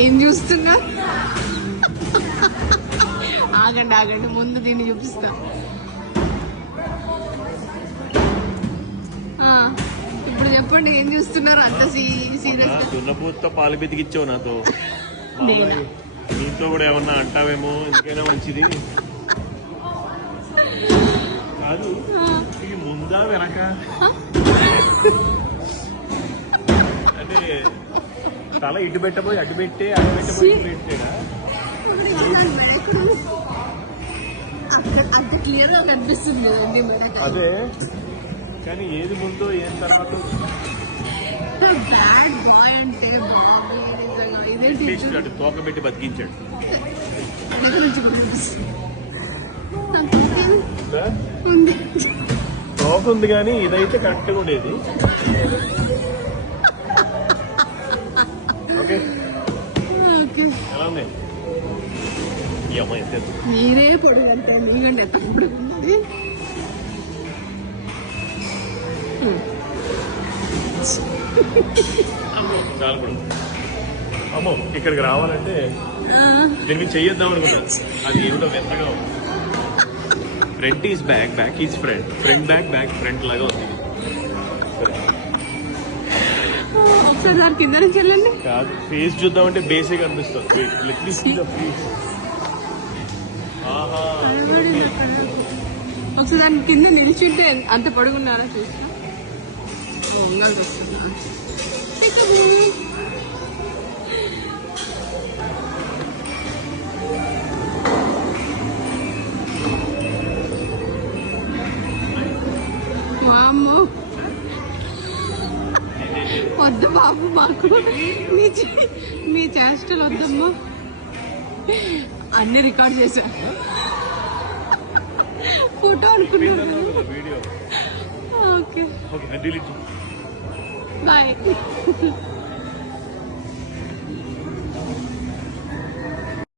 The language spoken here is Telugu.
ఏం చూస్తున్నా? ఆగండి ఆగండి, ముందు దీన్ని చూపిస్తా. ఇప్పుడు చెప్పండి, ఏం చూస్తున్నారు అంత సీరియస్? దున్నపోతుతో పాలు బెతికిచ్చావు నాతో. నీతో కూడా ఏమన్నా అంటావేమో, ఎందుకైనా మంచిది కాదు. ఇది ముందా వెనక అంటే తల ఇటు పెట్టబోయి అటు పెట్టే, అటు పెట్టబోయి ఇటు పెట్టేడా? అంత క్లియర్ గా కనిపిస్తుంది అదే, కానీ ఏది ముందో ఏం తర్వాత బ్యాడ్ బాయ్ అంటే ఇదేంటి తోక పెట్టి బతికించాడు. తోక ఉంది కానీ ఇదైతే కరెక్ట్గా ఉండేది. ఓకే ఎలా ఉంది ఈ అమ్మాయి? ఎంత మీరే పొడుగు అంటే మీకంటే ఎంత పొడుగు ఉంది? చాలా పొడుగు. అమ్మో, ఇక్కడికి రావాలంటే దీన్ని చెయ్యొద్దాం అనుకున్నా. అది ఏమిటో మెత్తగా ఉంది. Front is back, back is front, front back, back front లాగా ఉంది. ఒకసారి దాని కింద నుంచి వెళ్ళండి. కాదు, ఫేస్ చూద్దామంటే బేసిక్ అనిపిస్తుంది. ఒకసారి దాని కింద నిలిచింటే అంత పొడుగున్నారా చూస్తా. వద్దు బాబు, మాకు మీ చేష్టలు వద్దమ్మా. అన్ని రికార్డ్ చేశా, ఫోటో అనుకున్నాను. Okay bye.